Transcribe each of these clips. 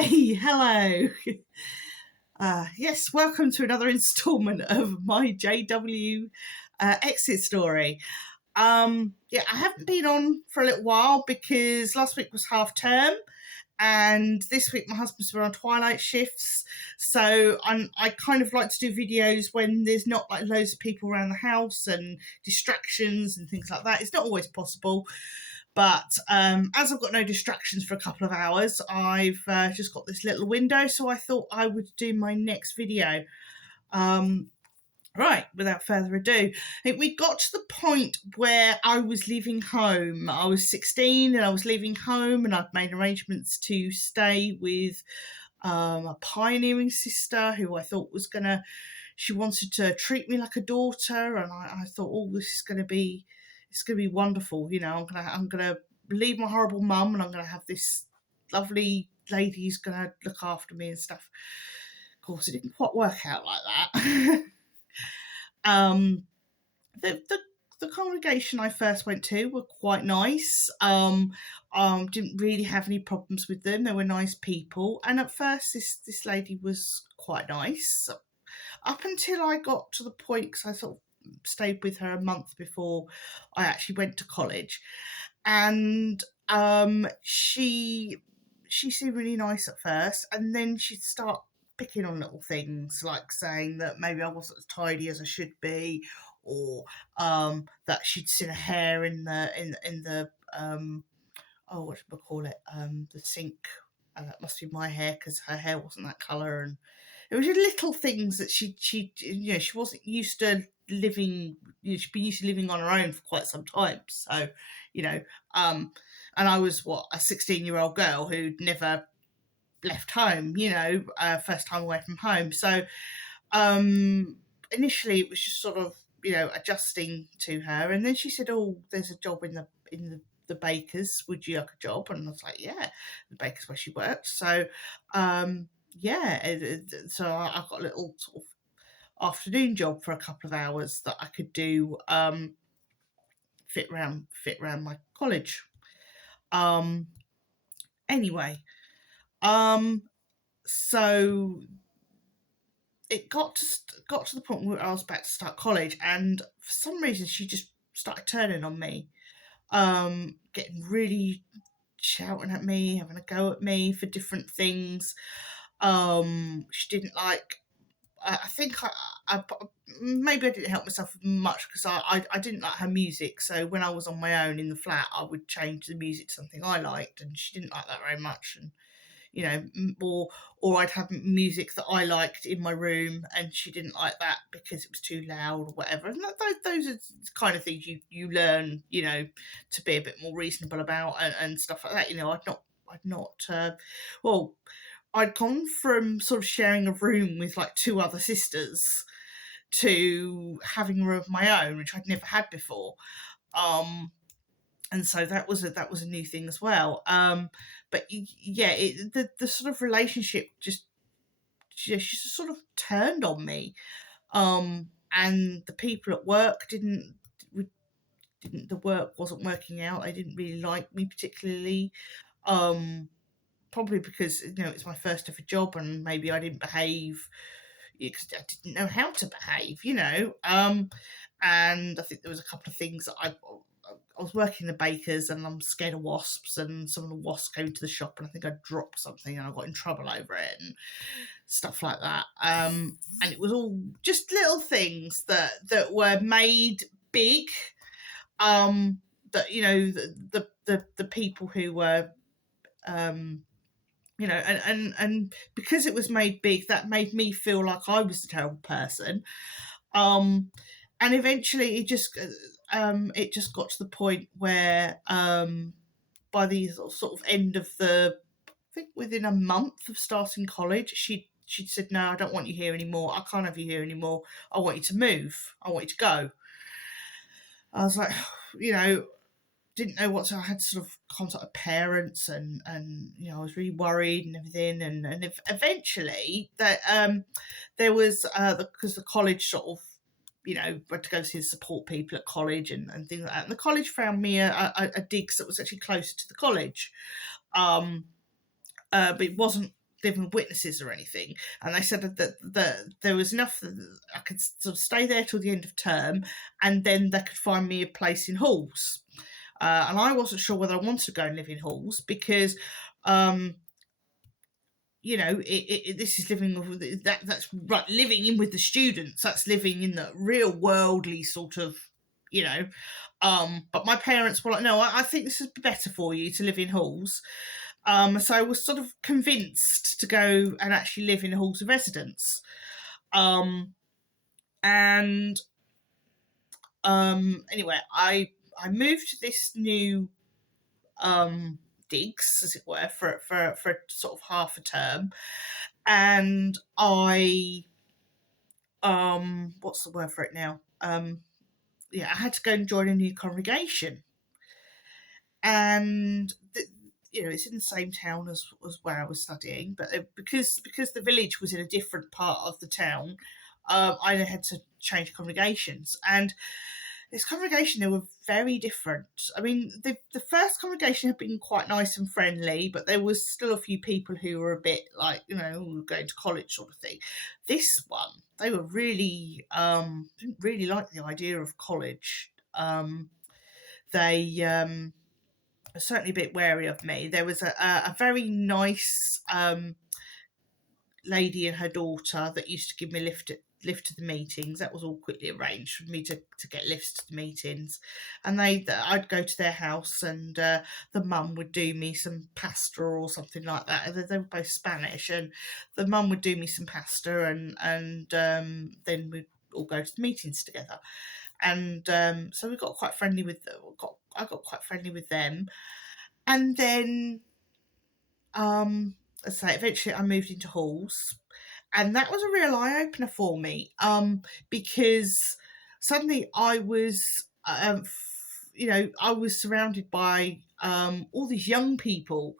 Hey, hello. Yes, welcome to another instalment of my JW exit story. Yeah, I haven't been on for a little while because last week was half term, and this week my husband's been on twilight shifts. So I kind of like to do videos when there's not like loads of people around the house and distractions and things like that. It's not always possible. But as I've got no distractions for a couple of hours, I've just got this little window, so I thought I would do my next video. Right, without further ado, I think we got to the point where I was leaving home. I was 16 and I was leaving home, and I'd made arrangements to stay with a pioneering sister who I thought was she wanted to treat me like a daughter, and I thought, oh, this is going to be, it's going to be wonderful. You know, I'm gonna leave my horrible mum, and I'm gonna have this lovely lady who's gonna look after me and stuff. Of course, it didn't quite work out like that. The congregation I first went to were quite nice. Didn't really have any problems with them. They were nice people, and at first this lady was quite nice. Up until I got to the point, because I sort of stayed with her a month before I actually went to college, and she seemed really nice at first, and then she'd start picking on little things, like saying that maybe I wasn't as tidy as I should be, or that she'd seen a hair in the oh, what should I call it, the sink. That must be my hair because her hair wasn't that colour, and it was just little things that she she wasn't used to living. She'd been used to living on her own for quite some time, so and I was a 16-year-old girl who'd never left home, first time away from home. So initially it was just sort of adjusting to her, and then she said, "Oh, there's a job in the bakers. Would you like a job?" And I was like, "Yeah, the baker's where she worked." So so I got a little sort of afternoon job for a couple of hours that I could do, fit around my college. Anyway, so it got to the point where I was about to start college, and for some reason she just started turning on me, getting really shouting at me, having a go at me for different things. She didn't like. I think I maybe I didn't help myself much because I didn't like her music. So when I was on my own in the flat, I would change the music to something I liked, and she didn't like that very much. And or I'd have music that I liked in my room, and she didn't like that because it was too loud or whatever. And those are the kind of things you learn, to be a bit more reasonable about and stuff like that. I'd gone from sort of sharing a room with like two other sisters to having a room of my own, which I'd never had before. And so that was a new thing as well. But yeah, the sort of relationship just she sort of turned on me. And the people at work didn't the work wasn't working out. They didn't really like me particularly. Probably because it's my first ever job, and maybe I didn't behave because I didn't know how to behave, and I think there was a couple of things that I was working the bakers, and I'm scared of wasps, and some of the wasps came to the shop, and I think I dropped something and I got in trouble over it and stuff like that. And it was all just little things that were made big. That the people who were and because it was made big, that made me feel like I was a terrible person. And eventually it just got to the point where by the sort of end of I think within a month of starting college, she'd said, "No, I don't want you here anymore. I can't have you here anymore. I want you to move. I want you to go." I was like, didn't know what to. I had to sort of contact parents, and I was really worried and everything, and eventually that there was because the college sort of had to go to support people at college and things like that, and the college found me a digs that was actually closer to the college, but it wasn't living with witnesses or anything, and they said that there was enough that I could sort of stay there till the end of term, and then they could find me a place in halls. And I wasn't sure whether I wanted to go and live in halls because, this is living with that's right, living in with the students. That's living in the real worldly sort of, you know. But my parents were like, no, I think this is better for you to live in halls. So I was sort of convinced to go and actually live in halls of residence. And anyway, I moved to this new digs, as it were, for sort of half a term, and I what's the word for it now? I had to go and join a new congregation, and it's in the same town as where I was studying, but because the village was in a different part of the town, I had to change congregations. And this congregation, they were very different. I mean, the first congregation had been quite nice and friendly, but there was still a few people who were a bit like, going to college sort of thing. This one, they were really didn't really like the idea of college. They were certainly a bit wary of me. There was a very nice lady and her daughter that used to give me a lift to the meetings. That was all quickly arranged for me to get lifts to the meetings, and I'd go to their house, and the mum would do me some pasta or something like that. They were both Spanish, and the mum would do me some pasta, and then we'd all go to the meetings together. And so we got quite friendly with I got quite friendly with them, and then as I say, eventually I moved into halls, and that was a real eye opener for me, because suddenly I was, I was surrounded by all these young people,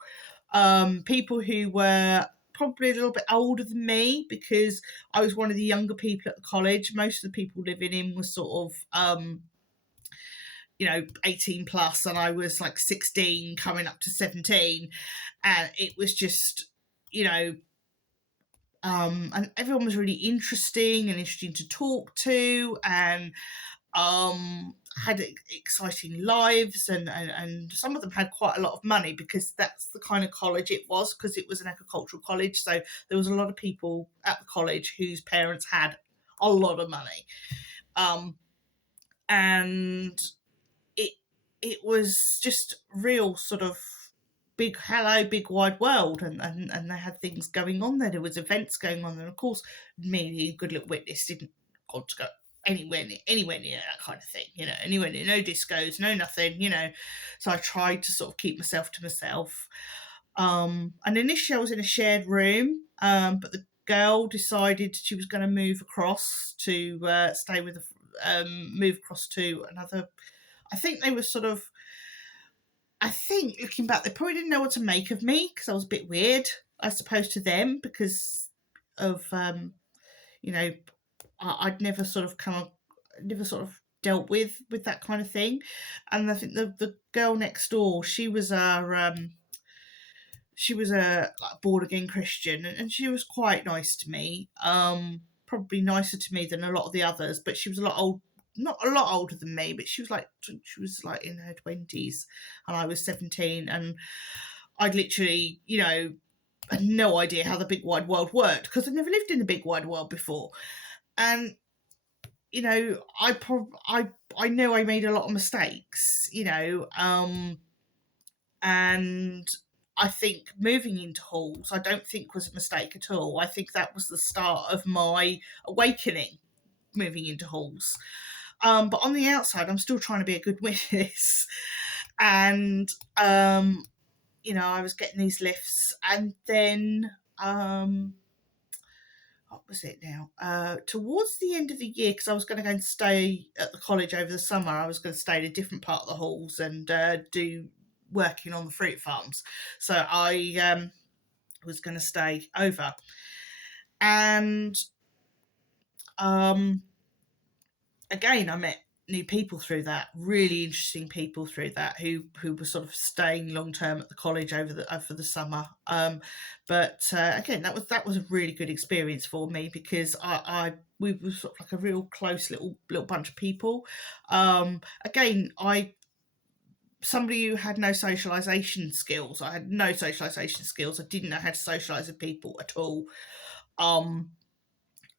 people who were probably a little bit older than me because I was one of the younger people at the college. Most of the people living in were sort of 18 plus, and I was like 16 coming up to 17, and it was just, and everyone was really interesting to talk to, and had exciting lives, and some of them had quite a lot of money because that's the kind of college it was, because it was an agricultural college. So there was a lot of people at the college whose parents had a lot of money, and it was just real sort of big wide world, and they had things going on there. There was events going on, and of course me, a good little witness, didn't want to go anywhere near that kind of thing, anywhere near, no discos, no nothing, so I tried to sort of keep myself to myself. And initially I was in a shared room, but the girl decided she was going to move across to move across to another. I think they were sort of, looking back, they probably didn't know what to make of me because I was a bit weird, I suppose, to them, because of, I'd never sort of dealt with that kind of thing. And I think the girl next door, she was a like, born again Christian, and she was quite nice to me. Probably nicer to me than a lot of the others, but she was not a lot older than me, but she was like in her 20s, and I was 17, and I'd literally, had no idea how the big wide world worked because I'd never lived in the big wide world before. And I know I made a lot of mistakes, and I think moving into halls, I don't think was a mistake at all. I think that was the start of my awakening, moving into halls. But on the outside, I'm still trying to be a good witness. And, I was getting these lifts, and then, what was it now? Towards the end of the year, because I was going to go and stay at the college over the summer, I was going to stay in a different part of the halls and do working on the fruit farms. So I was going to stay over. And again, I met new people through that, really interesting people through that, who were sort of staying long term at the college over the summer. But again, that was a really good experience for me, because we were sort of like a real close little bunch of people. Again, somebody who had no socialization skills. I had no socialization skills. I didn't know how to socialize with people at all.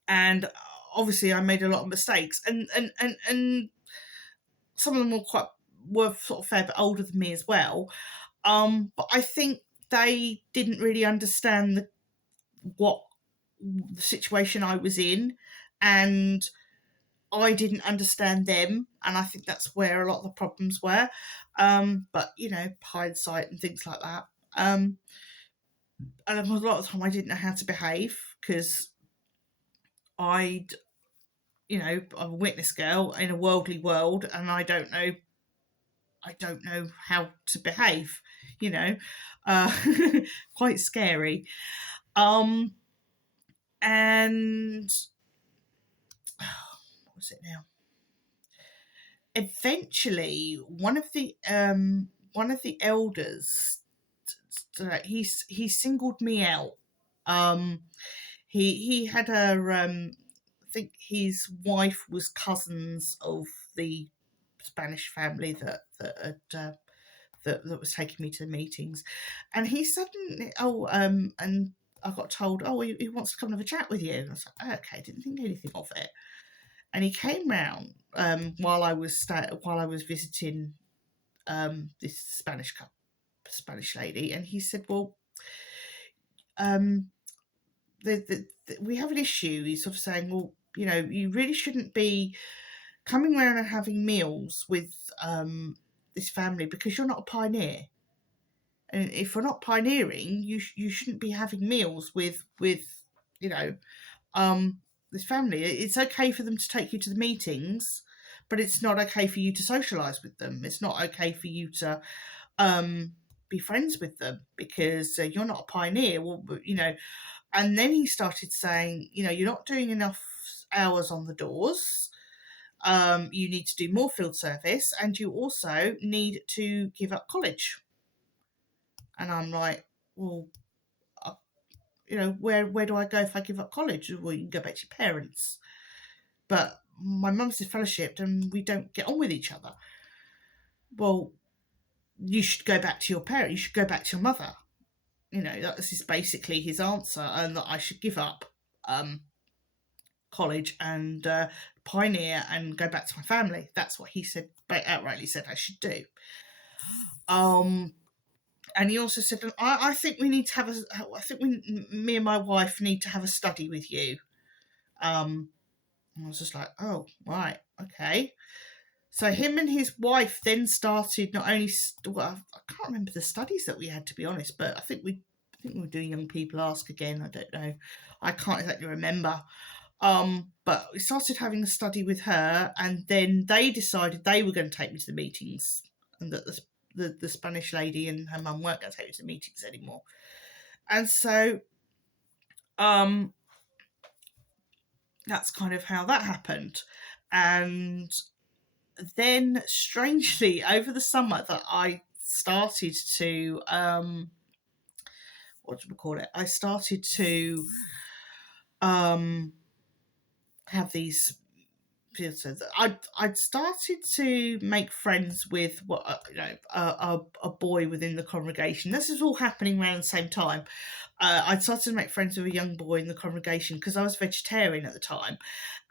And obviously I made a lot of mistakes, and some of them were sort of fair bit older than me as well. But I think they didn't really understand what the situation I was in, and I didn't understand them, and I think that's where a lot of the problems were. But hindsight and things like that. And a lot of the time I didn't know how to behave, because I'm a witness girl in a worldly world, and I don't know how to behave. Quite scary. And what was it now? Eventually, one of the elders, he singled me out. He had I think his wife was cousins of the Spanish family that was taking me to the meetings, and he suddenly and I got told, he wants to come and have a chat with you. And I was like, okay, didn't think anything of it. And he came round while I was visiting this Spanish lady, and he said, well, we have an issue. He's sort of saying, well, you really shouldn't be coming around and having meals with this family, because you're not a pioneer. And if we're not pioneering, you shouldn't be having meals with this family. It's okay for them to take you to the meetings, but it's not okay for you to socialise with them. It's not okay for you to be friends with them, because you're not a pioneer. Well, and then he started saying, you're not doing enough hours on the doors. You need to do more field service, and you also need to give up college. And I'm like, well, where do I go if I give up college? Well, you can go back to your parents. But my mum's disfellowshipped and we don't get on with each other. Well, you should go back to your parents. You should go back to your mother. This is basically his answer, and that I should give up college and pioneer and go back to my family. That's what he said, outrightly said I should do. And he also said, I think we need to have me and my wife need to have a study with you. And I was just like, oh, right, okay. So him and his wife then started not only, I can't remember the studies that we had, to be honest, but I think we were doing Young People Ask Again. I don't know. I can't exactly remember. But we started having a study with her, and then they decided they were going to take me to the meetings, and that the Spanish lady and her mum weren't going to take me to the meetings anymore. And so that's kind of how that happened. And then, strangely, over the summer that I started to I started to have these. I'd started to make friends with a boy within the congregation. This is all happening around the same time. I'd started to make friends with a young boy in the congregation, because I was vegetarian at the time,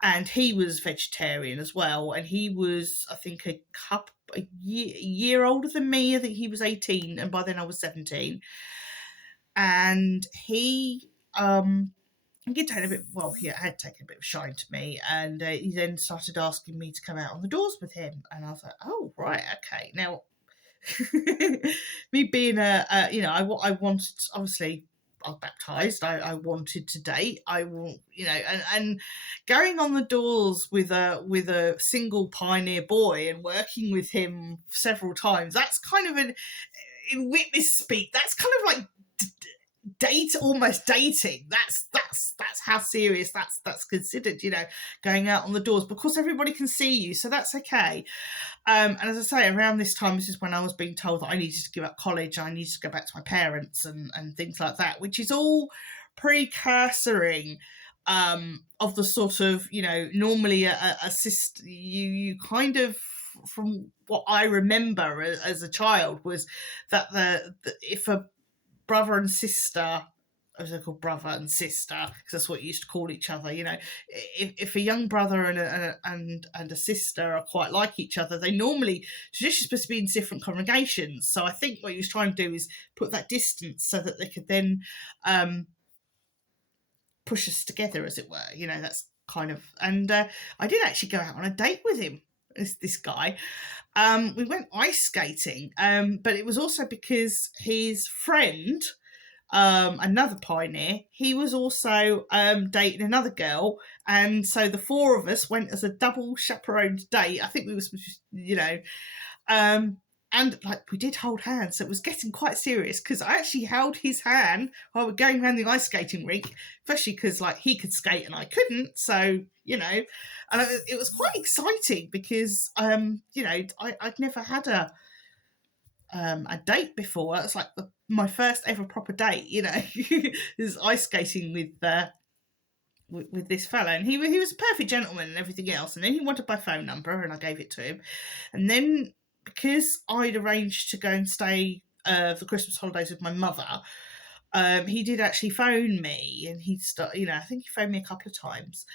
and he was vegetarian as well. And he was, I think, a year older than me. I think he was 18, and by then I was 17. And he had taken a bit of a shine to me, and he then started asking me to come out on the doors with him. And I was like, oh, right, okay. Now, me being I wanted, obviously, I was baptised. I wanted to date. I will, and going on the doors with a single pioneer boy and working with him several times. That's kind of in witness speak. That's kind of like almost dating. That's that's how serious that's considered, going out on the doors, because everybody can see you, so that's okay. And as I say, around this time, this is when I was being told that I needed to give up college, I needed to go back to my parents and things like that, which is all precursoring of the sort of, normally a sister, you kind of, from what I remember as a child, was that if a brother and sister, as they're called, brother and sister, because that's what you used to call each other. If a young brother and a sister are quite like each other, they normally traditionally supposed to be in different congregations. So I think what he was trying to do is put that distance so that they could then push us together, as it were. That's kind of. And I did actually go out on a date with him. This guy. We went ice skating, but it was also because his friend, another pioneer, he was also dating another girl, and so the four of us went as a double chaperoned date. I think we was, and we did hold hands, so it was getting quite serious, because I actually held his hand while we were going around the ice skating rink, especially because he could skate and I couldn't, so and it was quite exciting because I'd never had a date before. It was like my first ever proper date, is ice skating with this fella, and he was a perfect gentleman and everything else. And then he wanted my phone number, and I gave it to him. And then, because I'd arranged to go and stay for Christmas holidays with my mother, he did actually phone me, and I think he phoned me a couple of times.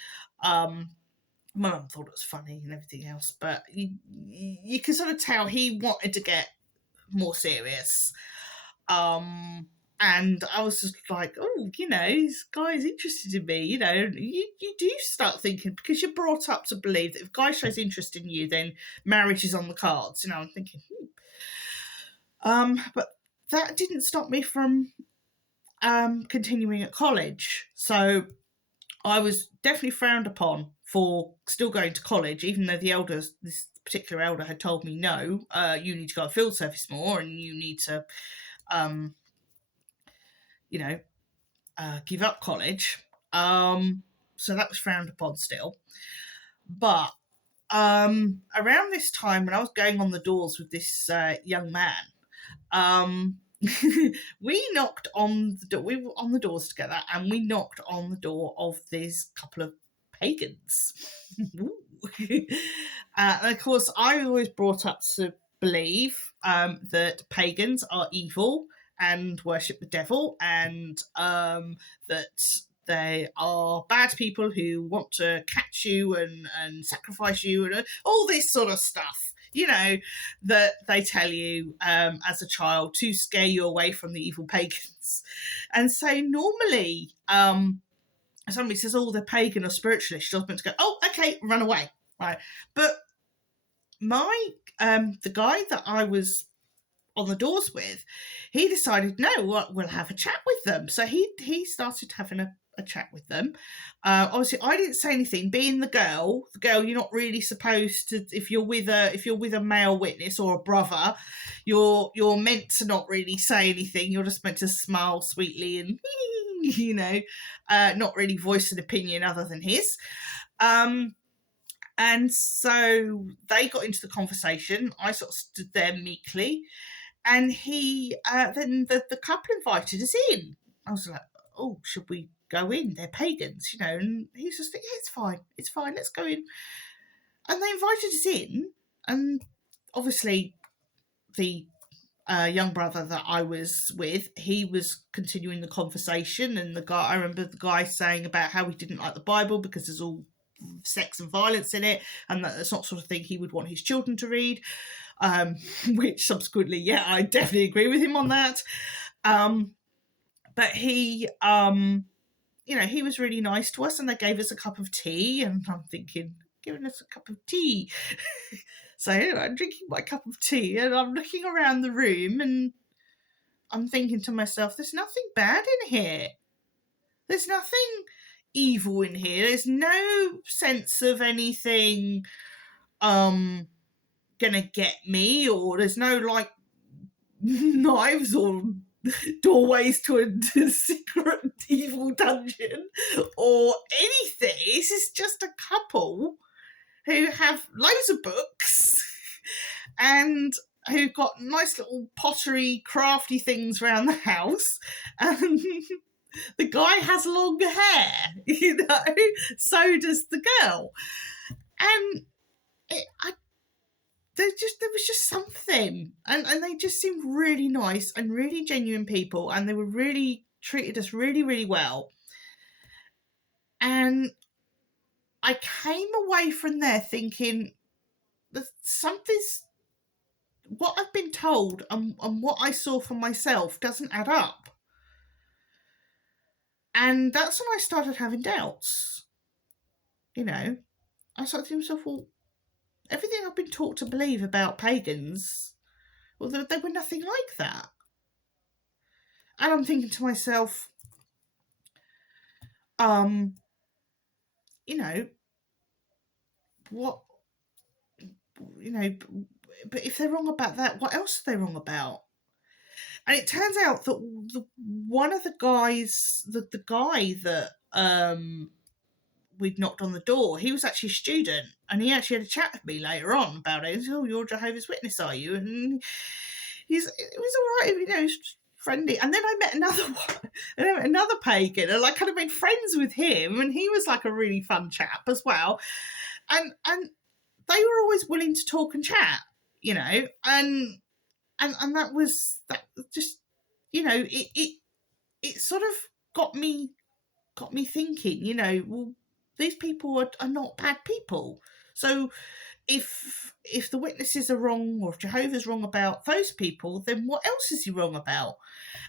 My mum thought it was funny and everything else, but you can sort of tell he wanted to get more serious. And I was just like, oh, this guy's interested in me. You do start thinking, because you're brought up to believe that if a guy shows interest in you, then marriage is on the cards. I'm thinking, but that didn't stop me from continuing at college. So I was definitely frowned upon for still going to college, even though this particular elder had told me, no, you need to go to field service more, and you need to give up college. So that was frowned upon still. But around this time, when I was going on the doors with this young man, we knocked on the door. We were on the doors together, and we knocked on the door of this couple of pagans. And of course, I was always brought up to believe that pagans are evil and worship the devil, and that they are bad people who want to catch you and sacrifice you, and all this sort of stuff, that they tell you as a child to scare you away from the evil pagans. And so normally, somebody says, oh, they're pagan or spiritualist, you're meant to go, oh, okay, run away. Right. But the guy that I was on the doors with, he decided, no, we'll have a chat with them. So he started having a chat with them. Obviously, I didn't say anything. Being the girl, you're not really supposed to. If you're with a male witness or a brother, you're meant to not really say anything. You're just meant to smile sweetly and not really voice an opinion other than his. And so they got into the conversation. I sort of stood there meekly, and then the couple invited us in. I was like, oh, should we go in? They're pagans, and he's just like, yeah, it's fine, let's go in. And they invited us in, and obviously the young brother that I was with, he was continuing the conversation, and I remember the guy saying about how he didn't like the Bible because there's all sex and violence in it, and that's not the sort of thing he would want his children to read, which subsequently, yeah, I definitely agree with him on that. But he he was really nice to us, and they gave us a cup of tea, and I'm thinking, giving us a cup of tea. So I'm drinking my cup of tea, and I'm looking around the room, and I'm thinking to myself, there's nothing bad in here. There's nothing evil in here. There's no sense of anything gonna get me, or there's no knives or doorways to a secret medieval dungeon or anything. This is just a couple who have loads of books and who've got nice little pottery, crafty things around the house. And the guy has long hair, so does the girl. And there was just something. And they just seemed really nice and really genuine people. And they were really treated us really, really well. And I came away from there thinking that something's, what I've been told and what I saw for myself doesn't add up. And that's when I started having doubts. I started thinking to myself, well, everything I've been taught to believe about pagans, well, they were nothing like that. And I'm thinking to myself, what, but if they're wrong about that, what else are they wrong about? And it turns out that one of the guys, the guy that we'd knocked on the door, he was actually a student, and he actually had a chat with me later on about it. He said, "Oh, you're a Jehovah's Witness, are you?" And it was all right, he's friendly. And then I met another one, another pagan, and I kind of made friends with him, and he was like a really fun chap as well. And they were always willing to talk and chat, and that was just, it sort of got me thinking, well, these people are not bad people. So if the witnesses are wrong, or if Jehovah's wrong about those people, then what else is he wrong about?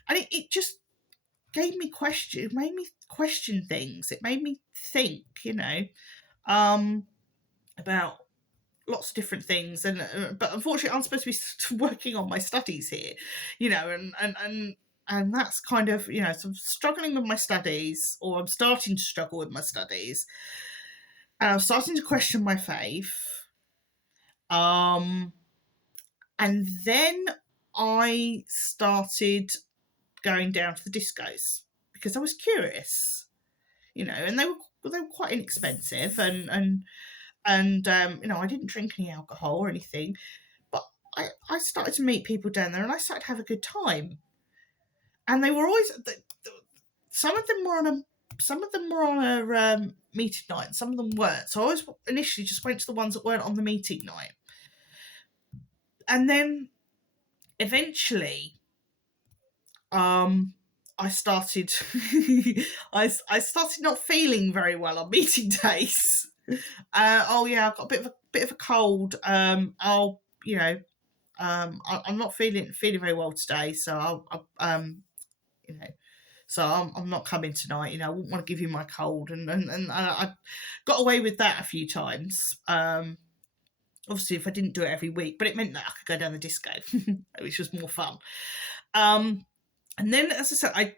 And it just made me question things. It made me think, about lots of different things. And but unfortunately, I'm supposed to be working on my studies here, and that's kind of, so I'm struggling with my studies, or I'm starting to struggle with my studies, and I'm starting to question my faith. And then I started going down to the discos because I was curious, and they were quite inexpensive, and I didn't drink any alcohol or anything, but I started to meet people down there, and I started to have a good time. And they were always, some of them were on a meeting night, and some of them weren't. So I always initially just went to the ones that weren't on the meeting night. And then eventually, I started I started not feeling very well on meeting days. I've got a bit of a cold. I'm not feeling very well today, so I'm not coming tonight. I wouldn't want to give you my cold, and I got away with that a few times. Obviously, if I didn't do it every week, but it meant that I could go down the disco, which was more fun. And then, as I said,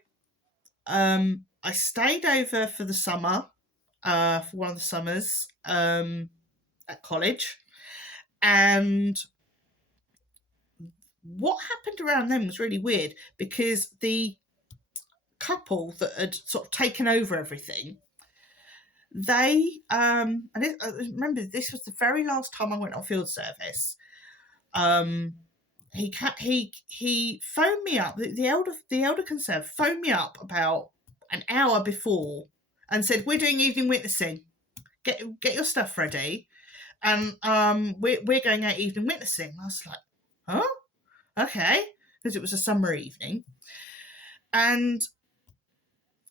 I stayed over for the summer, for one of the summers at college, and what happened around then was really weird, because the couple that had sort of taken over everything, they I remember this was the very last time I went on field service. He phoned me up. The elder conserve phoned me up about an hour before and said, "We're doing evening witnessing. Get your stuff ready, and we're going out evening witnessing." I was like, "Huh? Okay," because it was a summer evening, and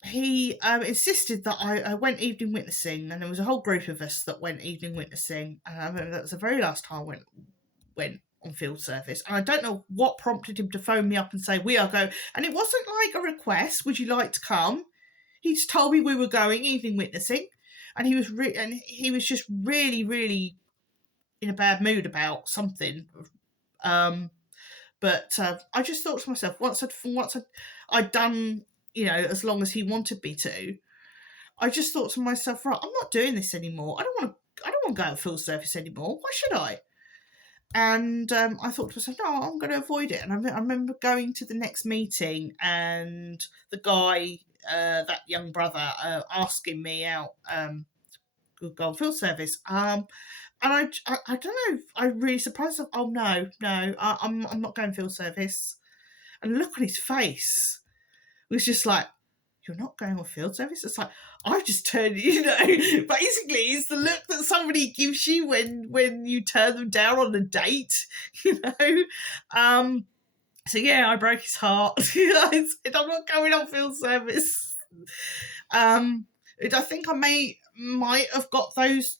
he insisted that I went evening witnessing, and there was a whole group of us that went evening witnessing. And I remember that was the very last time I went on field service, and I don't know what prompted him to phone me up and say, "We are going." And it wasn't like a request, "Would you like to come?" He just told me we were going evening witnessing, and he was just really, really in a bad mood about something. But I just thought to myself, once I'd done, as long as he wanted me to, I just thought to myself, right, I'm not doing this anymore. I don't want to go out field service anymore. Why should I? And I thought to myself, no, I'm going to avoid it. And I remember going to the next meeting, and the guy that young brother asking me out, go on field service. And I don't know. I really surprised. Oh no, I'm not going field service. And the look on his face was just like, you're not going on field service? It's like, I've just turned, basically it's the look that somebody gives you when you turn them down on a date, So yeah, I broke his heart. I said, I'm not going on field service. I think I might have got those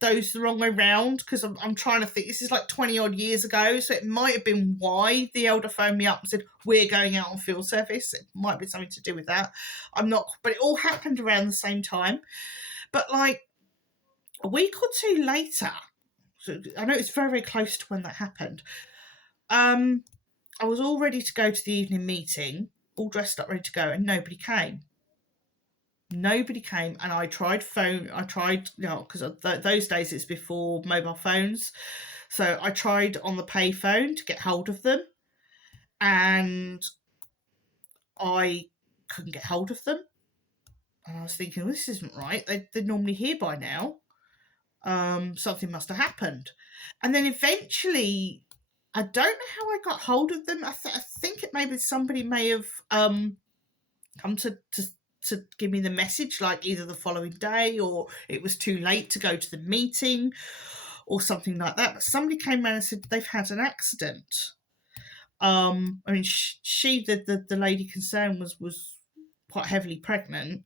the wrong way round, because I'm trying to think. This is like 20 odd years ago, so it might have been why the elder phoned me up and said, we're going out on field service. It might be something to do with that. I'm not, but it all happened around the same time. But like a week or two later, so I know it's very, very close to when that happened. I was all ready to go to the evening meeting, all dressed up, ready to go, and nobody came. And I tried because those days it's before mobile phones, so I tried on the pay phone to get hold of them, and I couldn't get hold of them. And I was thinking, well, this isn't right. They're normally here by now. Something must have happened. And then eventually, I don't know how I got hold of them. I think it maybe somebody may have come to give me the message, like either the following day, or it was too late to go to the meeting or something like that. But somebody came around and said they've had an accident. I mean, the lady concerned was quite heavily pregnant,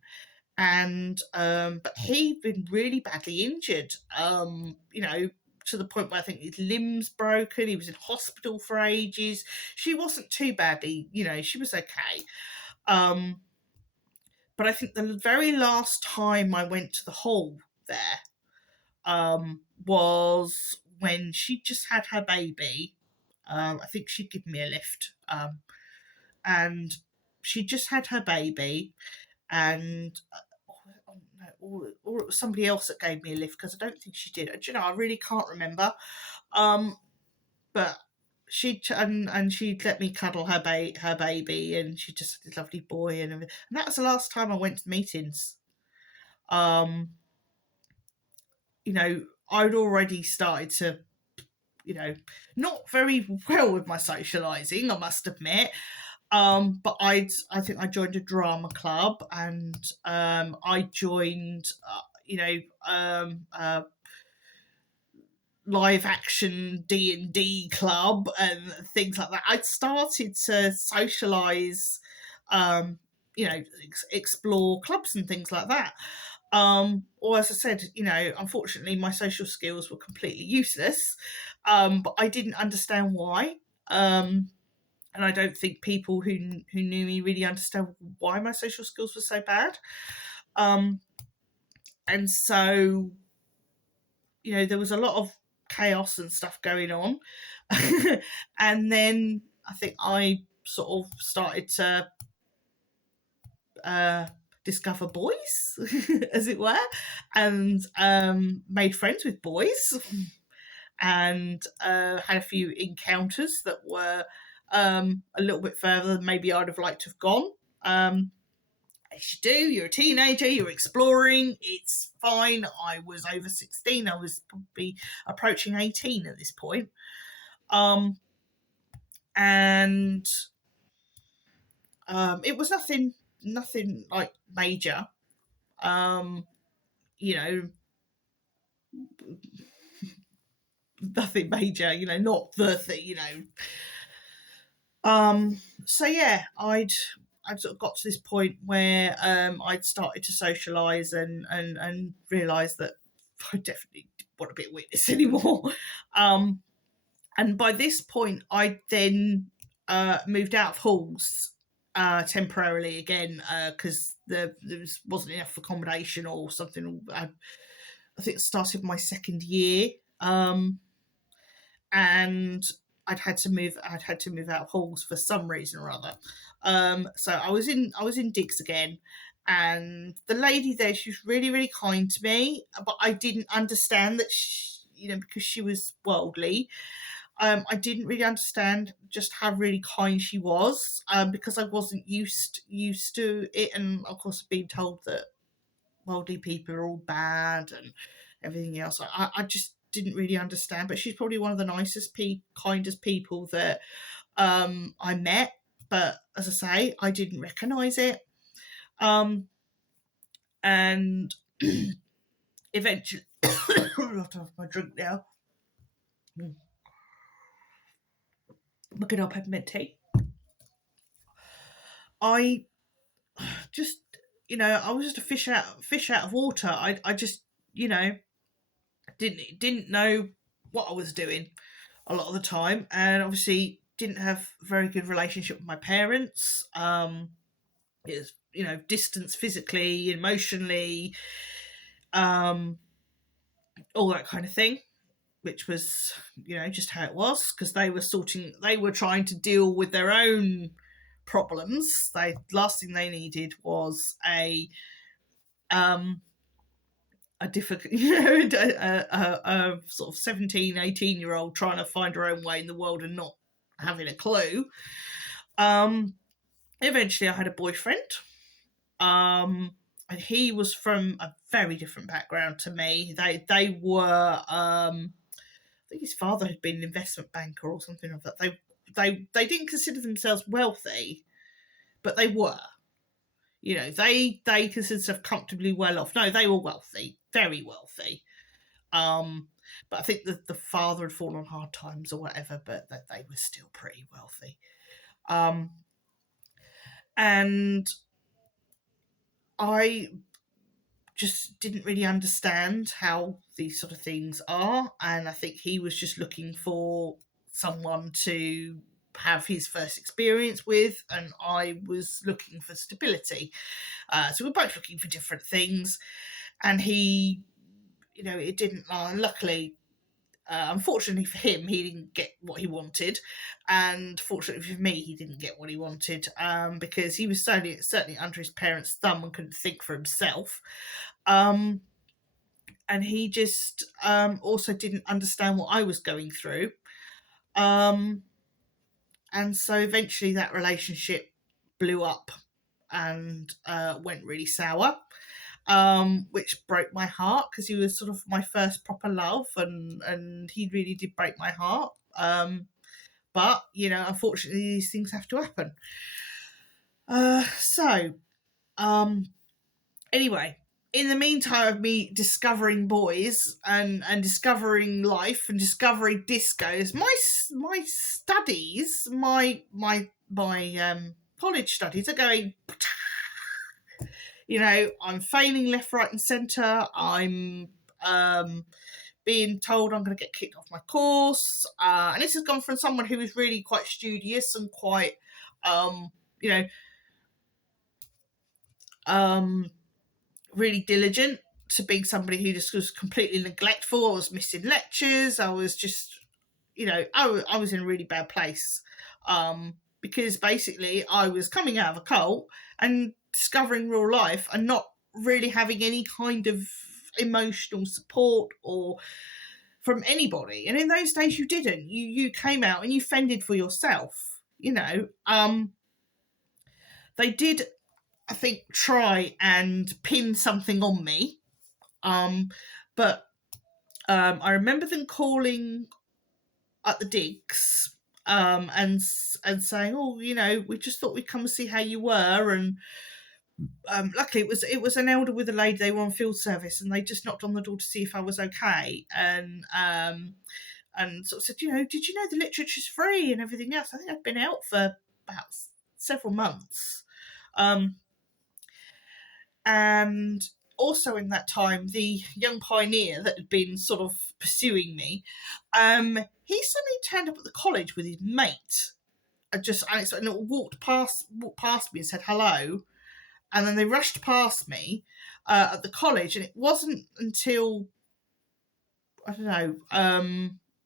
and but he'd been really badly injured, to the point where I think his limbs broken. He was in hospital for ages. She wasn't too badly, she was okay. But I think the very last time I went to the hall there was when she just had her baby. I think she'd given me a lift. And she just had her baby, and or it was somebody else that gave me a lift, because I don't think she did. I really can't remember. But she'd let me cuddle her baby, and she just had this lovely boy and everything. And that was the last time I went to meetings. I'd already started to, not very well with my socialising, I must admit. But I think I joined a drama club, and I joined, live action D&D club and things like that. I'd started to socialise, explore clubs and things like that. Or as I said, unfortunately my social skills were completely useless, but I didn't understand why. And I don't think people who knew me really understand why my social skills were so bad. And so, there was a lot of chaos and stuff going on. And then I think I sort of started to discover boys, as it were, and made friends with boys, and had a few encounters that were a little bit further than maybe I'd have liked to have gone. As you do, you're a teenager, you're exploring, it's fine. I was over 16, I was probably approaching 18 at this point. And it was nothing like major. Nothing major, not the thing, So yeah, I'd sort of got to this point where I'd started to socialise and realised that I definitely didn't want to be a witness anymore. And by this point, I then moved out of halls temporarily again, because there wasn't enough accommodation or something. I think it started my second year, and I'd had to move out of halls for some reason or other. So I was in digs again, and the lady there, she was really, really kind to me, but I didn't understand that she, because she was worldly. I didn't really understand just how really kind she was, because I wasn't used to it, and of course being told that worldly people are all bad and everything else. I just didn't really understand. But she's probably one of the nicest, kindest people that I met. But as I say, I didn't recognise it. And eventually, I'm not off my drink now. Looking up peppermint tea. I just, I was just a fish out of water. I just, didn't know what I was doing a lot of the time, and obviously didn't have a very good relationship with my parents. It was, distance physically, emotionally, all that kind of thing, which was, just how it was, because they were trying to deal with their own problems. Last thing they needed was a difficult, a sort of 17, 18-year-old trying to find her own way in the world and not having a clue. Eventually I had a boyfriend, and he was from a very different background to me. They were, I think his father had been an investment banker or something like that. They didn't consider themselves wealthy, but they were. They considered themselves comfortably well off. No, they were wealthy, very wealthy. But I think that the father had fallen on hard times or whatever, but that they were still pretty wealthy. And I just didn't really understand how these sort of things are, and I think he was just looking for someone to have his first experience with, and I was looking for stability. So we're both looking for different things, and he, it didn't. Luckily, unfortunately for him, he didn't get what he wanted, and fortunately for me, he didn't get what he wanted, because he was certainly under his parents' thumb and couldn't think for himself. And he just also didn't understand what I was going through. And so eventually that relationship blew up and went really sour, which broke my heart, because he was sort of my first proper love, and he really did break my heart. But, unfortunately, these things have to happen. Anyway, in the meantime of me discovering boys and discovering life and discovering discos, my studies, my college studies are going. I'm failing left, right, and centre. I'm being told I'm going to get kicked off my course, and this has gone from someone who is really quite studious and quite, really diligent, to being somebody who just was completely neglectful. I was missing lectures. I was just, I was in a really bad place, because basically I was coming out of a cult and discovering real life and not really having any kind of emotional support or from anybody. And in those days you didn't. You came out and you fended for yourself. They did, I think, try and pin something on me. But I remember them calling at the digs, and saying, "Oh, we just thought we'd come and see how you were." And luckily, it was an elder with a lady. They were on field service, and they just knocked on the door to see if I was okay. And sort of said, did you know the literature's free and everything else? I think I'd been out for about several months. And also in that time, the young pioneer that had been sort of pursuing me, he suddenly turned up at the college with his mate. And walked past me and said hello, and then they rushed past me at the college, and it wasn't until, I don't know,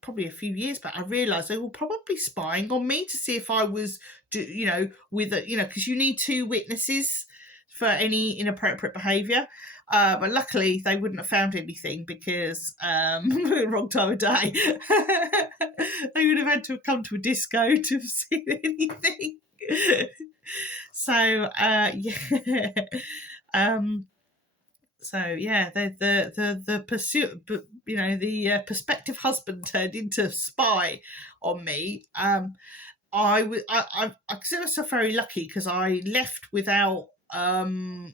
probably a few years back, I realised they were probably spying on me to see if I was, with because you need two witnesses for any inappropriate behaviour. But luckily, they wouldn't have found anything because wrong time of day. They would have had to have come to a disco to have seen anything. So yeah. So yeah, the pursuit, the prospective husband turned into spy on me. I consider myself very lucky because I left without them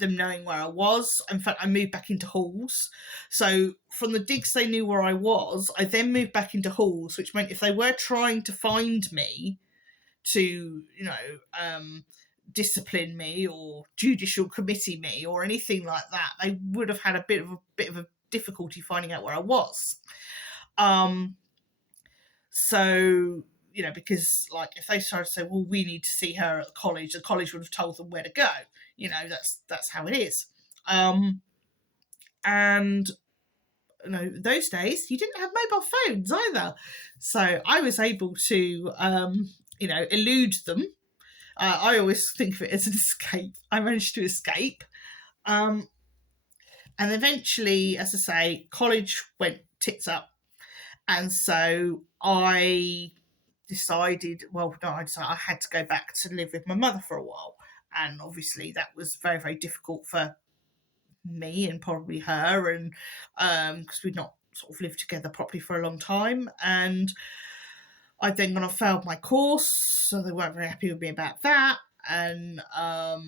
knowing where I was. In fact, I moved back into halls. So from the digs they knew where I was, I then moved back into halls, which meant if they were trying to find me to, discipline me or judicial committee me or anything like that, they would have had a bit of a difficulty finding out where I was. So, because like if they started to say, well, we need to see her at the college would have told them where to go. That's how it is. And those days you didn't have mobile phones either, so I was able to elude them. I always think of it as an escape. I managed to escape, and eventually, as I say, college went tits up, and so I decided I had to go back to live with my mother for a while, and obviously that was very, very difficult for me and probably her, and because we'd not sort of lived together properly for a long time. And I then gone and failed my course, so they weren't very happy with me about that, and I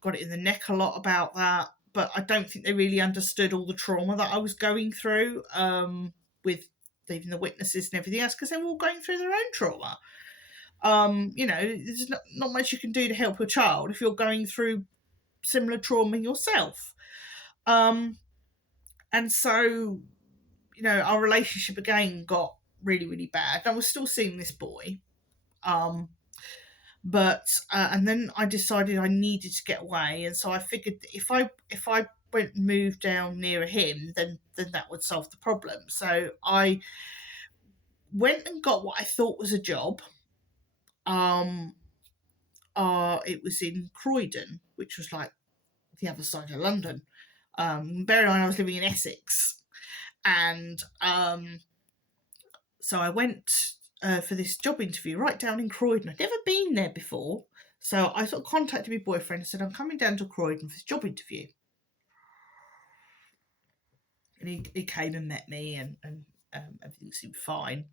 got it in the neck a lot about that. But I don't think they really understood all the trauma that I was going through with even the witnesses and everything else, because they were all going through their own trauma. There's not much you can do to help your child if you're going through similar trauma yourself. And so, our relationship again got really, really bad. I was still seeing this boy. But and then I decided I needed to get away, and so I figured if I went and moved down nearer him, then that would solve the problem. So I went and got what I thought was a job. It was in Croydon, which was like the other side of London. Bear in mind, I was living in Essex, and so I went for this job interview right down in Croydon. I'd never been there before, so I sort of contacted my boyfriend and said, I'm coming down to Croydon for this job interview. And he came and met me, and everything seemed fine.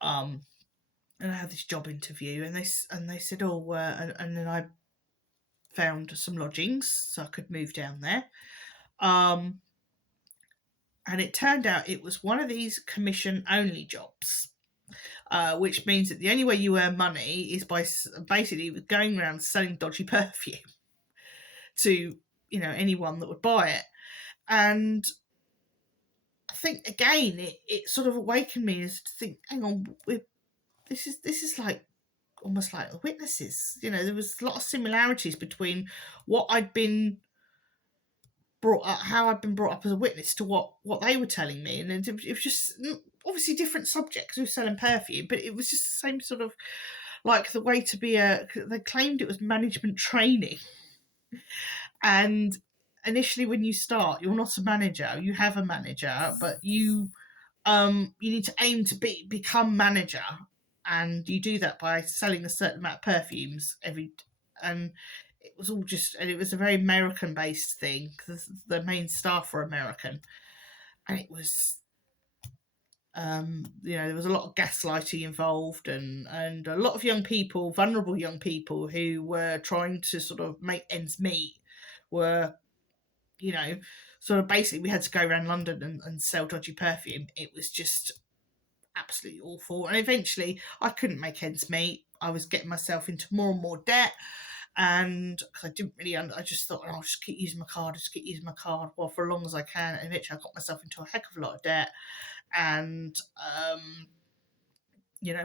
And I had this job interview, and they said, and then I found some lodgings so I could move down there. And it turned out it was one of these commission-only jobs, which means that the only way you earn money is by basically going around selling dodgy perfume to anyone that would buy it. And I think again it sort of awakened me as to think, hang on, this is like almost like the witnesses. There was a lot of similarities between what I'd been brought up, how I'd been brought up as a witness to what they were telling me, and it was just obviously different subjects. We were selling perfume, but it was just the same sort of like the way to be they claimed it was management training. And initially when you start, you're not a manager, you have a manager, but you need to aim to become manager, and you do that by selling a certain amount of perfumes and it was all just, and it was a very American based thing because the main staff were American, and it was there was a lot of gaslighting involved, and a lot of young people, vulnerable young people who were trying to sort of make ends meet were sort of basically we had to go around London and sell dodgy perfume. It was just absolutely awful, and eventually I couldn't make ends meet. I was getting myself into more and more debt, and because I didn't really I just thought, I'll just keep using my card, well, for as long as I can, and eventually I got myself into a heck of a lot of debt, and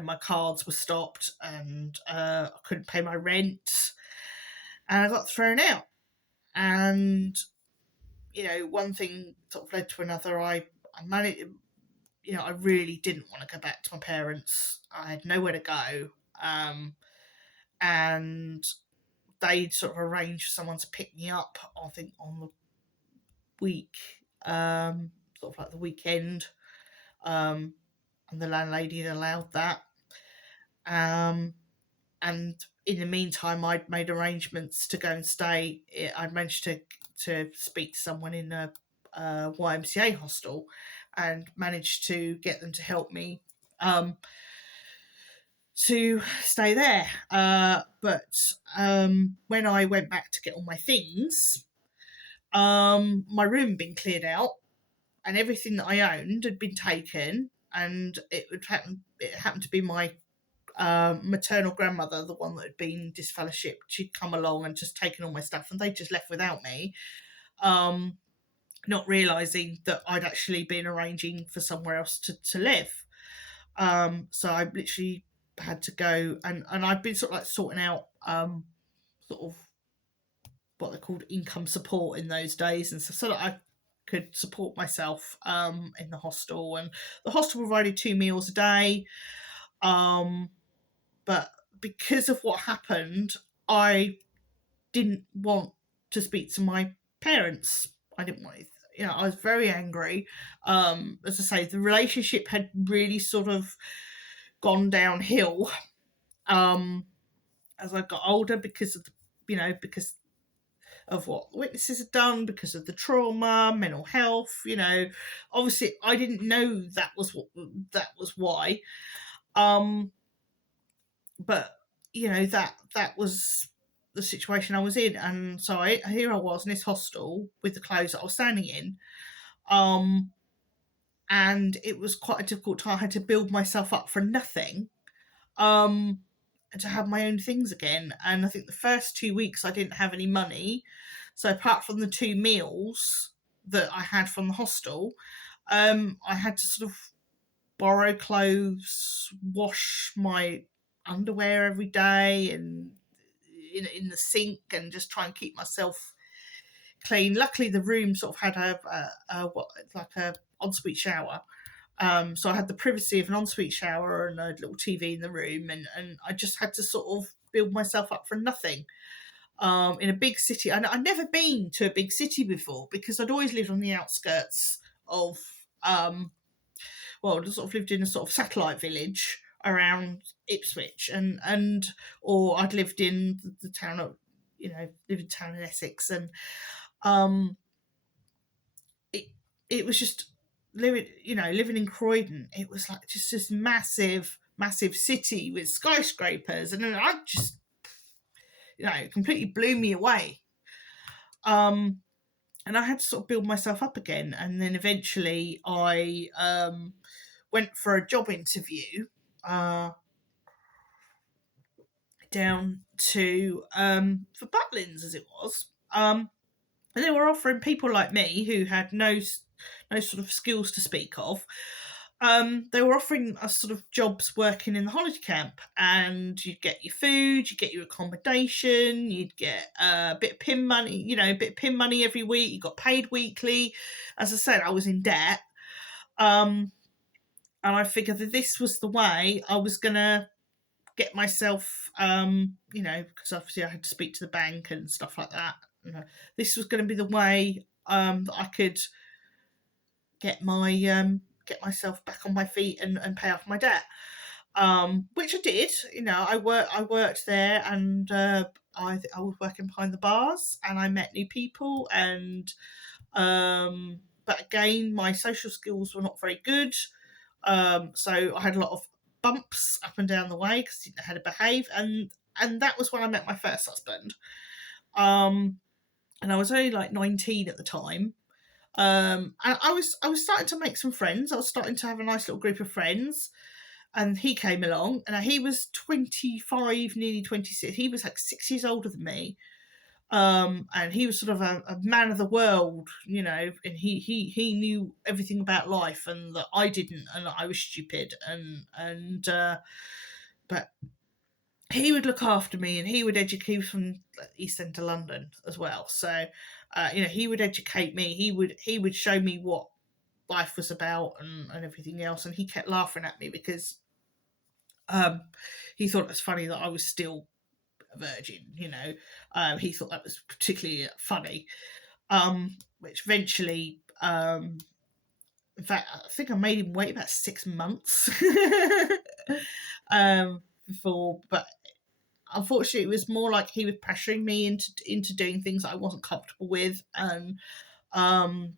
my cards were stopped, and I couldn't pay my rent, and I got thrown out. And one thing sort of led to another. I managed, I really didn't want to go back to my parents. I had nowhere to go, and they'd sort of arranged for someone to pick me up, I think, on the week, sort of like the weekend, um, and the landlady had allowed that. Um, and in the meantime, I'd made arrangements to go and stay. I'd managed to speak to someone in a YMCA hostel, and managed to get them to help me to stay there. But when I went back to get all my things, my room had been cleared out, and everything that I owned had been taken. And it happened to be my maternal grandmother, the one that had been disfellowshipped. She'd come along and just taken all my stuff, and they just left without me. Not realizing that I'd actually been arranging for somewhere else to live. So I literally had to go, and I've been sort of like sorting out sort of what they called income support in those days, and so that I could support myself in the hostel. And the hostel provided 2 meals a day, but because of what happened, I didn't want to speak to my parents. I didn't want it. I was very angry. As I say, the relationship had really sort of gone downhill as I got older, because of because of what witnesses had done, because of the trauma, mental health. Obviously, I didn't know that was why. But that was the situation I was in, and so here I was in this hostel with the clothes that I was standing in, and it was quite a difficult time. I had to build myself up for nothing, and to have my own things again. And I think the first 2 weeks I didn't have any money, so apart from the 2 meals that I had from the hostel, I had to sort of borrow clothes, wash my underwear every day, and in the sink, and just try and keep myself clean. Luckily, the room sort of had a ensuite shower, so I had the privacy of an ensuite shower and a little TV in the room, and I just had to sort of build myself up for nothing. In a big city, and I'd never been to a big city before, because I'd always lived on the outskirts of sort of lived in a sort of satellite village around Ipswich, or I'd lived in the town of, lived in town in Essex, and it was just living in Croydon. It was like just this massive city with skyscrapers, and I just, it completely blew me away. And I had to sort of build myself up again, and then eventually I went for a job interview down to for Butlins, as it was, and they were offering people like me who had no sort of skills to speak of. They were offering us sort of jobs working in the holiday camp, and you'd get your food, you'd get your accommodation, you'd get a bit of PIN money, every week. You got paid weekly. As I said, I was in debt, and I figured that this was the way I was gonna get myself, because obviously I had to speak to the bank and stuff like that. This was going to be the way that I could get myself back on my feet and pay off my debt, which I did. I worked there, and I was working behind the bars, and I met new people, and but again, my social skills were not very good, so I had a lot of bumps up and down the way because I didn't know how to behave, and that was when I met my first husband, and I was only like 19 at the time. And I was starting to make some friends. I was starting to have a nice little group of friends, and he came along, and he was 25, nearly 26. He was like 6 years older than me, and he was sort of a man of the world, and he knew everything about life, and that I didn't, and I was stupid, but he would look after me, and he would educate. He was from East End to London as well, so he would educate me. He would show me what life was about, and everything else, and he kept laughing at me because he thought it was funny that I was still a virgin. He thought that was particularly funny. Which eventually, in fact, I think I made him wait about 6 months before. But unfortunately, it was more like he was pressuring me into doing things that I wasn't comfortable with, and um,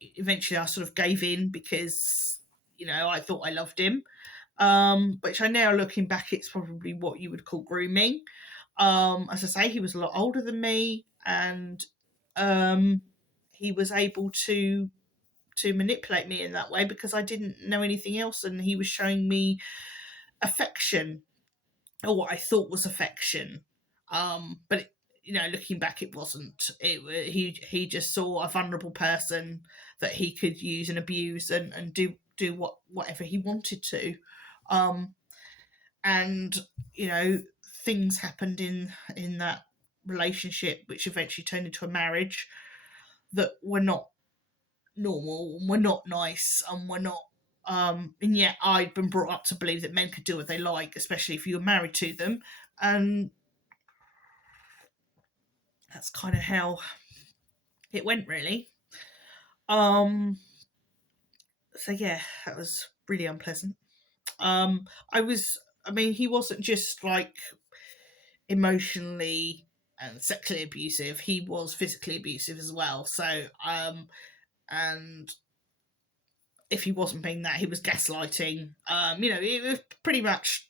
eventually I sort of gave in because I thought I loved him. Which I now looking back, it's probably what you would call grooming. As I say, he was a lot older than me, and he was able to manipulate me in that way because I didn't know anything else, and he was showing me affection, or what I thought was affection. But looking back, it wasn't. He just saw a vulnerable person that he could use and abuse and do whatever he wanted to. And things happened in that relationship, which eventually turned into a marriage, that were not normal and were not nice and were not. And yet I'd been brought up to believe that men could do what they like, especially if you were married to them, and that's kind of how it went, really. So yeah, that was really unpleasant. I was. I mean, he wasn't just like emotionally and sexually abusive; he was physically abusive as well. So, and if he wasn't being that, he was gaslighting. It was pretty much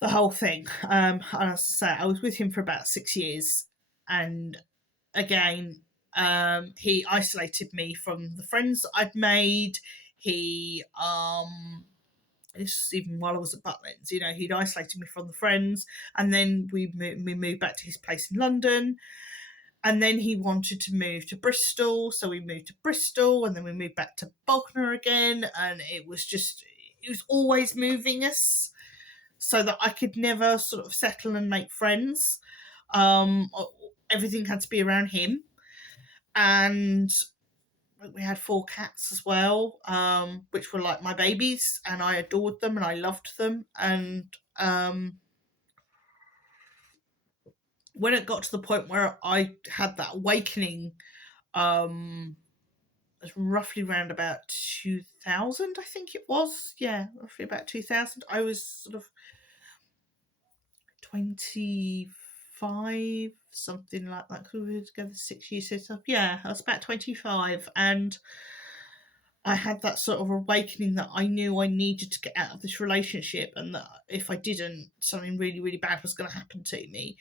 the whole thing. And as I say, I was with him for about 6 years, and again, he isolated me from the friends that I'd made. He this was even while I was at Butlins. He'd isolated me from the friends, and then we moved back to his place in London. And then he wanted to move to Bristol, so we moved to Bristol, and then we moved back to Bognor again, and it was always moving us so that I could never sort of settle and make friends. Everything had to be around him, and we had 4 cats as well, which were like my babies, and I adored them and I loved them. And when it got to the point where I had that awakening, it was roughly around about 2000, I think it was. Yeah, roughly about 2000. I was sort of 25, something like that, because we were together 6 years. So yeah, I was about 25, and I had that sort of awakening that I knew I needed to get out of this relationship, and that if I didn't, something really, really bad was going to happen to me.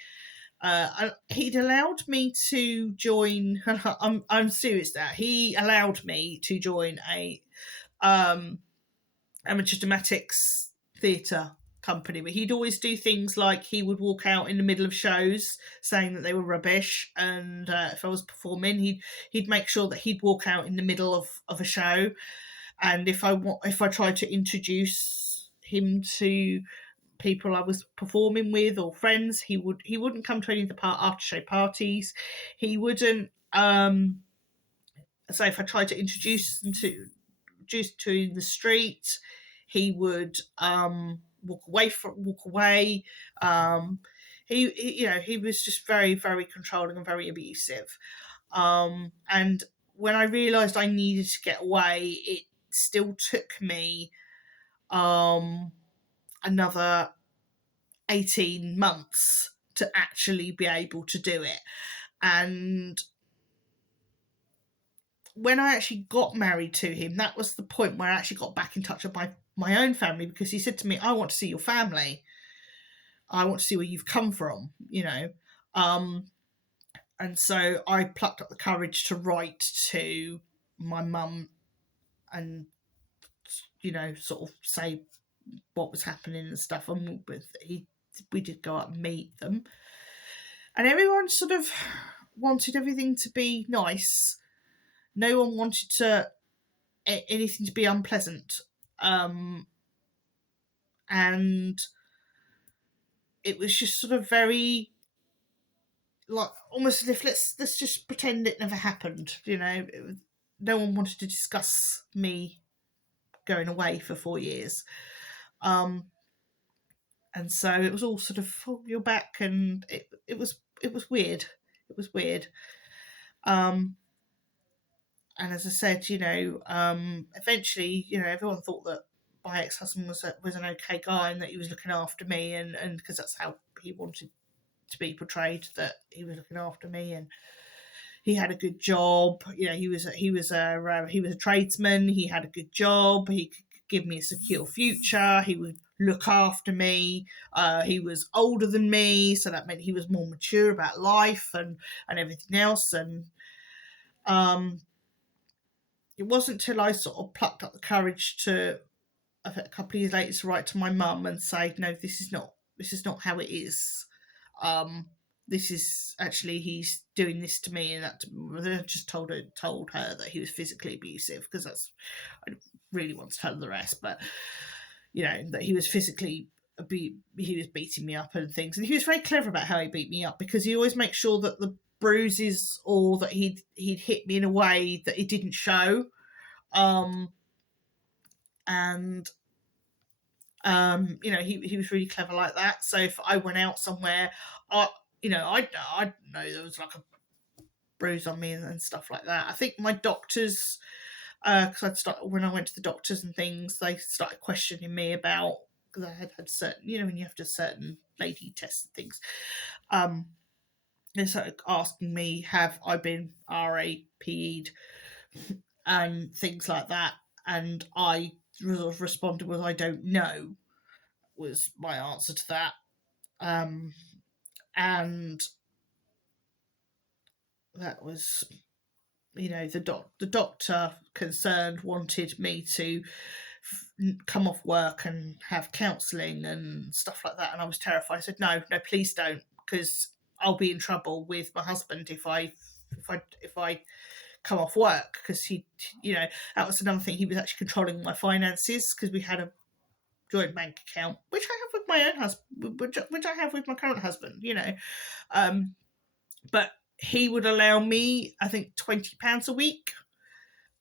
He'd allowed me to join. I'm serious now. He allowed me to join a amateur dramatics theatre company, but he'd always do things like he would walk out in the middle of shows saying that they were rubbish, and if I was performing, he'd make sure that he'd walk out in the middle of a show, and if I tried to introduce him to people I was performing with or friends, he wouldn't come to any of the after show parties. He wouldn't. So if I tried to introduce them to the street, he would walk away. He was just very, very controlling and very abusive. And when I realised I needed to get away, it still took me another 18 months to actually be able to do it. And when I actually got married to him, that was the point where I actually got back in touch with my own family, because he said to me, I want to see your family. I want to see where you've come from, And so I plucked up the courage to write to my mum and, sort of say what was happening and stuff. And we did go up and meet them. And everyone sort of wanted everything to be nice. No one wanted anything to be unpleasant. And it was just sort of very, like, almost as if let's just pretend it never happened. No one wanted to discuss me going away for 4 years. and so it was all sort of, oh, you're back, and it was weird. It was weird. Um, and as I said, eventually, everyone thought that my ex-husband was an okay guy and that he was looking after me, and because that's how he wanted to be portrayed, that he was looking after me, and he had a good job. He was a tradesman. He had a good job. He could give me a secure future. He would look after me. He was older than me, so that meant he was more mature about life and everything else. And it wasn't till I sort of plucked up the courage to, a couple of years later, to write to my mum and say, no, this is not how it is. This is actually, he's doing this to me, and that I just told her that he was physically abusive, because I really want to tell her the rest, but that he was physically he was beating me up and things, and he was very clever about how he beat me up, because he always makes sure that the bruises, or that he'd hit me in a way that it didn't show, and he was really clever like that. So if I went out somewhere, I know there was like a bruise on me and stuff like that. I think my doctors, because when I went to the doctors and things, they started questioning me about, because I had certain, when you have to certain lady tests and things. They started asking me, have I been RAP'd and things like that, and I responded with, I don't know, was my answer to that. And that was, the doctor concerned wanted me to come off work and have counselling and stuff like that, and I was terrified. I said, no, please don't, because I'll be in trouble with my husband if I come off work, because he, that was another thing. He was actually controlling my finances, because we had a joint bank account, which I have with my own husband, which I have with my current husband, but he would allow me, I think, £20 a week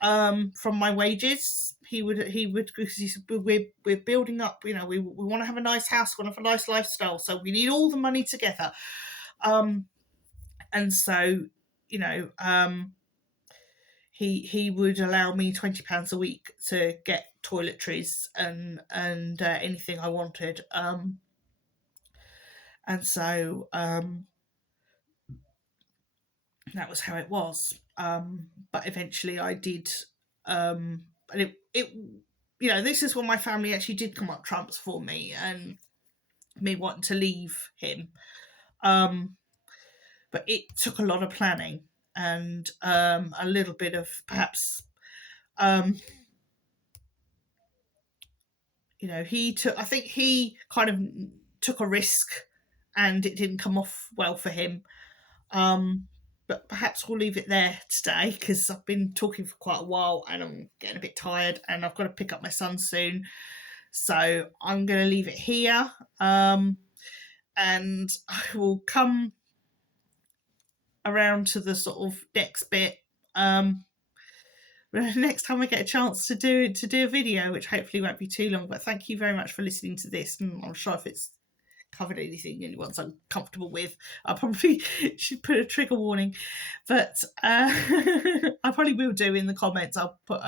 from my wages. He would, because he said, we're building up, we want to have a nice house, we want to have a nice lifestyle, so we need all the money together. And so, he would allow me £20 a week to get toiletries and anything I wanted. And so that was how it was. But eventually I did, and it this is when my family actually did come up trumps for me, and me wanting to leave him. But it took a lot of planning, and a little bit of, perhaps, I think he kind of took a risk, and it didn't come off well for him. But perhaps we'll leave it there today, because I've been talking for quite a while and I'm getting a bit tired, and I've got to pick up my son soon. So I'm going to leave it here, and I will come around to the sort of next bit next time I get a chance to do a video, which hopefully won't be too long. But thank you very much for listening to this, and I'm sure if it's covered anything anyone's uncomfortable with, I probably should put a trigger warning, but I probably will do in the comments. I'll put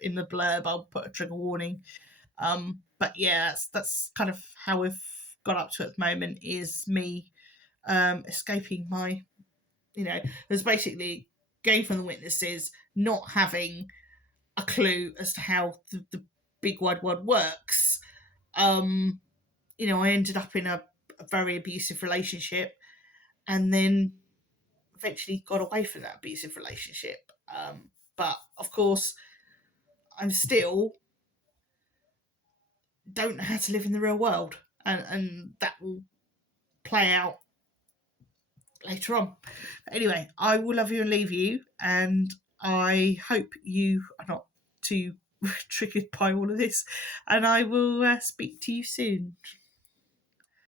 in the blurb, I'll put a trigger warning. But yeah, that's kind of how we've got up to at the moment, is me escaping my, there's basically going from the witnesses, not having a clue as to how the big wide world works. I ended up in a very abusive relationship, and then eventually got away from that abusive relationship. But of course, I'm still don't know how to live in the real world, and that will play out later on. But anyway, I will love you and leave you, and I hope you are not too triggered by all of this, and I will speak to you soon.